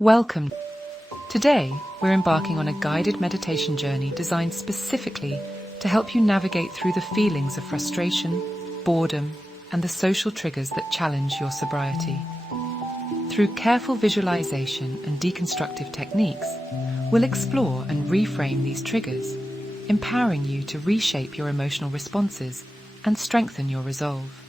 Welcome. Today, we're embarking on a guided meditation journey designed specifically to help you navigate through the feelings of frustration, boredom, and the social triggers that challenge your sobriety. Through careful visualization and deconstructive techniques, we'll explore and reframe these triggers, empowering you to reshape your emotional responses and strengthen your resolve.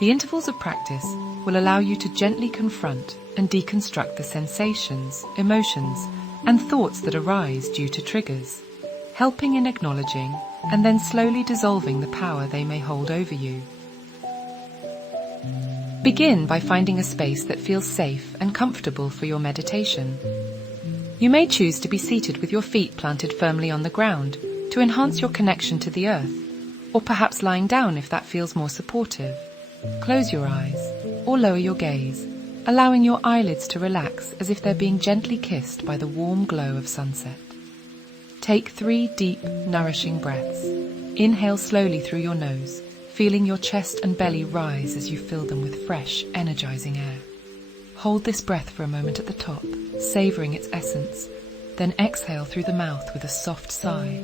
The intervals of practice will allow you to gently confront and deconstruct the sensations, emotions, and thoughts that arise due to triggers, helping in acknowledging and then slowly dissolving the power they may hold over you. Begin by finding a space that feels safe and comfortable for your meditation. You may choose to be seated with your feet planted firmly on the ground to enhance your connection to the earth, or perhaps lying down if that feels more supportive. Close your eyes or lower your gaze, allowing your eyelids to relax as if they're being gently kissed by the warm glow of sunset. Take 3 deep, nourishing breaths. Inhale slowly through your nose, feeling your chest and belly rise as you fill them with fresh, energizing air. Hold this breath for a moment at the top, savoring its essence, then exhale through the mouth with a soft sigh,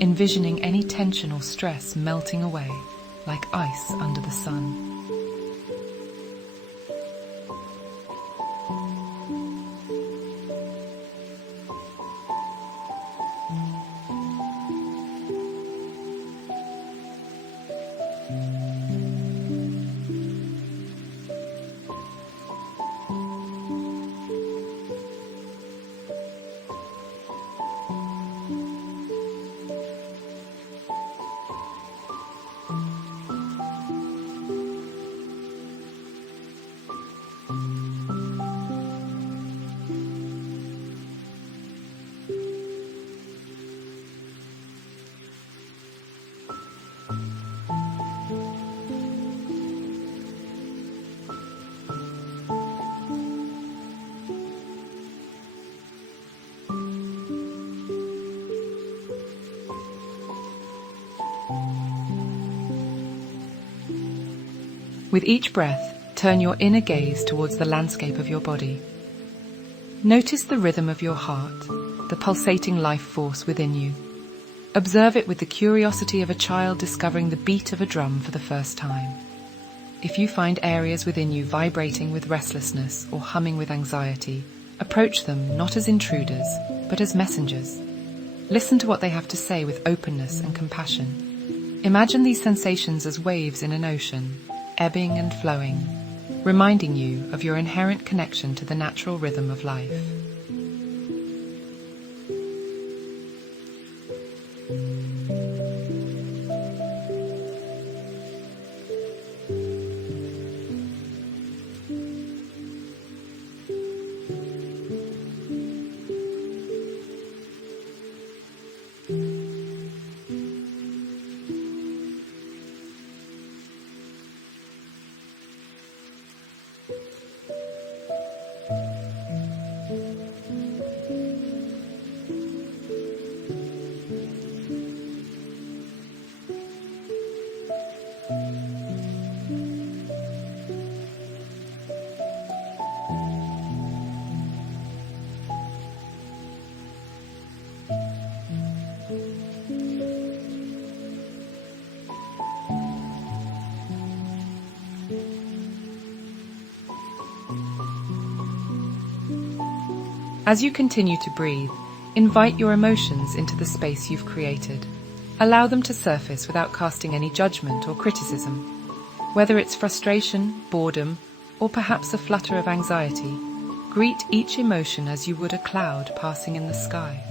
envisioning any tension or stress melting away like ice under the sun. With each breath, turn your inner gaze towards the landscape of your body. Notice the rhythm of your heart, the pulsating life force within you. Observe it with the curiosity of a child discovering the beat of a drum for the first time. If you find areas within you vibrating with restlessness or humming with anxiety, approach them not as intruders, but as messengers. Listen to what they have to say with openness and compassion. Imagine these sensations as waves in an ocean, ebbing and flowing, reminding you of your inherent connection to the natural rhythm of life. As you continue to breathe, invite your emotions into the space you've created. Allow them to surface without casting any judgment or criticism. Whether it's frustration, boredom, or perhaps a flutter of anxiety, greet each emotion as you would a cloud passing in the sky,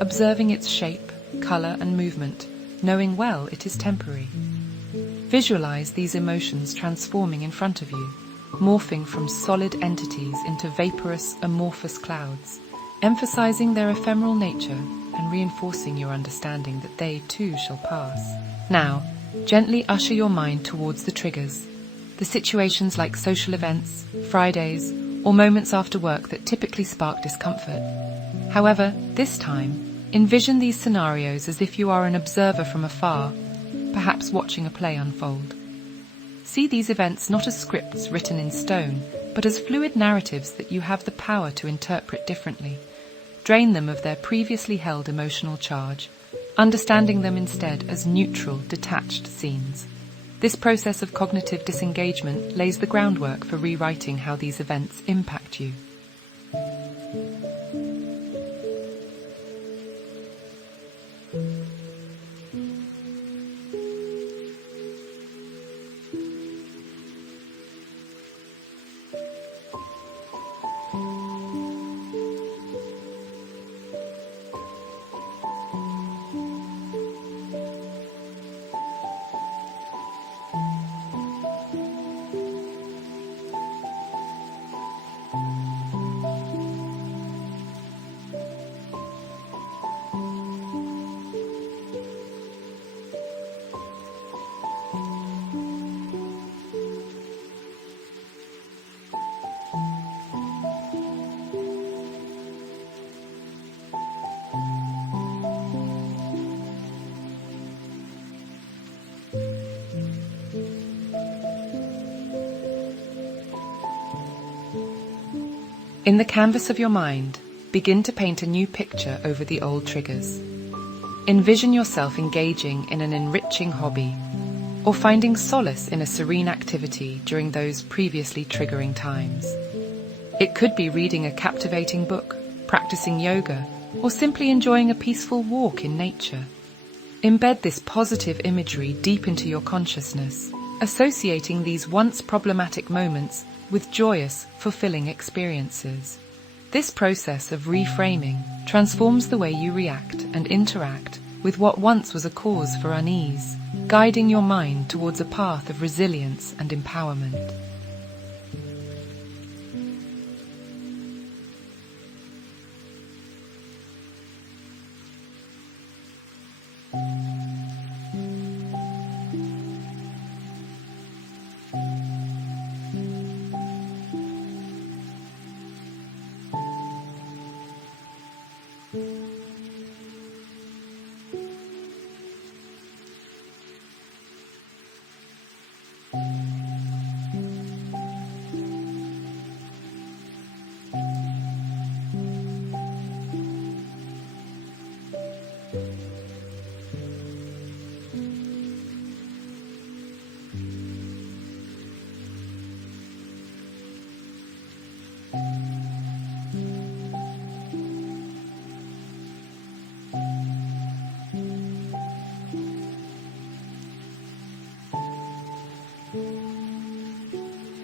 observing its shape, color, and movement, knowing well it is temporary. Visualize these emotions transforming in front of you, morphing from solid entities into vaporous, amorphous clouds, emphasizing their ephemeral nature and reinforcing your understanding that they too shall pass. Now, gently usher your mind towards the triggers, the situations like social events, Fridays, or moments after work that typically spark discomfort. However, this time, envision these scenarios as if you are an observer from afar, perhaps watching a play unfold. See these events not as scripts written in stone, but as fluid narratives that you have the power to interpret differently. Drain them of their previously held emotional charge, understanding them instead as neutral, detached scenes. This process of cognitive disengagement lays the groundwork for rewriting how these events impact you. In the canvas of your mind, begin to paint a new picture over the old triggers. Envision yourself engaging in an enriching hobby, or finding solace in a serene activity during those previously triggering times. It could be reading a captivating book, practicing yoga, or simply enjoying a peaceful walk in nature. Embed this positive imagery deep into your consciousness, associating these once problematic moments with joyous, fulfilling experiences. This process of reframing transforms the way you react and interact with what once was a cause for unease, guiding your mind towards a path of resilience and empowerment.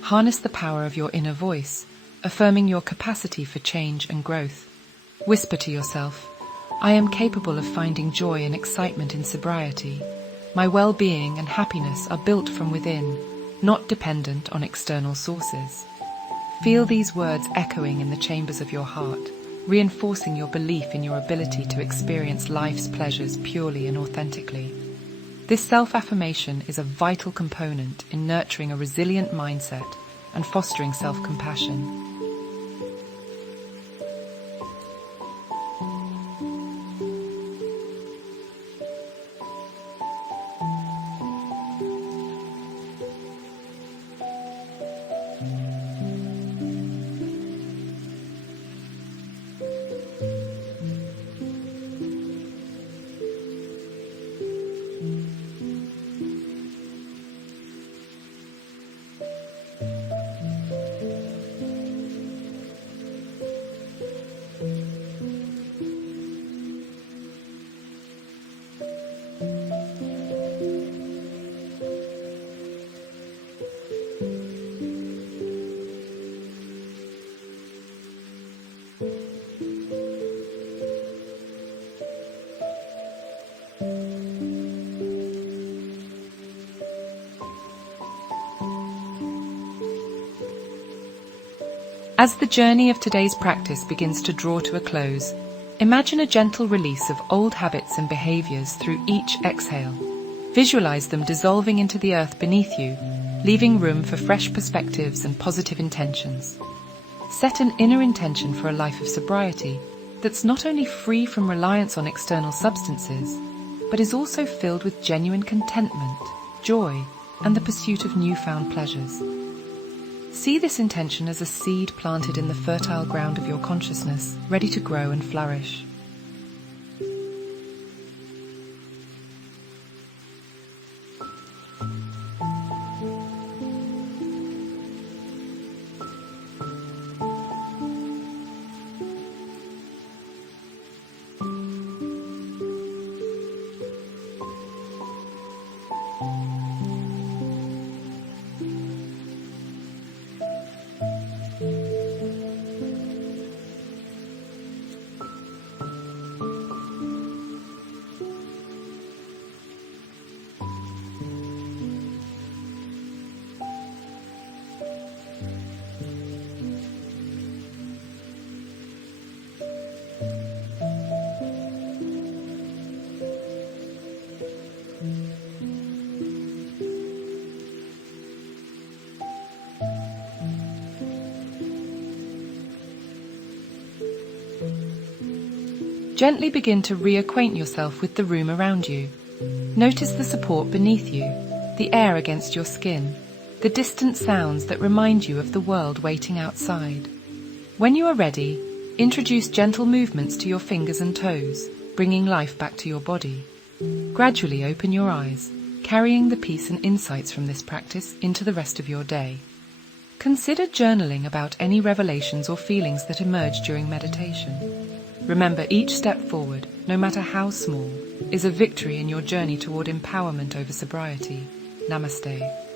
Harness the power of your inner voice, affirming your capacity for change and growth. Whisper to yourself, "I am capable of finding joy and excitement in sobriety. My well-being and happiness are built from within, not dependent on external sources." Feel these words echoing in the chambers of your heart, reinforcing your belief in your ability to experience life's pleasures purely and authentically. This self-affirmation is a vital component in nurturing a resilient mindset and fostering self-compassion. As the journey of today's practice begins to draw to a close, imagine a gentle release of old habits and behaviors through each exhale. Visualize them dissolving into the earth beneath you, leaving room for fresh perspectives and positive intentions. Set an inner intention for a life of sobriety that's not only free from reliance on external substances, but is also filled with genuine contentment, joy, and the pursuit of newfound pleasures. See this intention as a seed planted in the fertile ground of your consciousness, ready to grow and flourish. Gently begin to reacquaint yourself with the room around you. Notice the support beneath you, the air against your skin, the distant sounds that remind you of the world waiting outside. When you are ready, introduce gentle movements to your fingers and toes, bringing life back to your body. Gradually open your eyes, carrying the peace and insights from this practice into the rest of your day. Consider journaling about any revelations or feelings that emerge during meditation. Remember, each step forward, no matter how small, is a victory in your journey toward empowerment over sobriety. Namaste.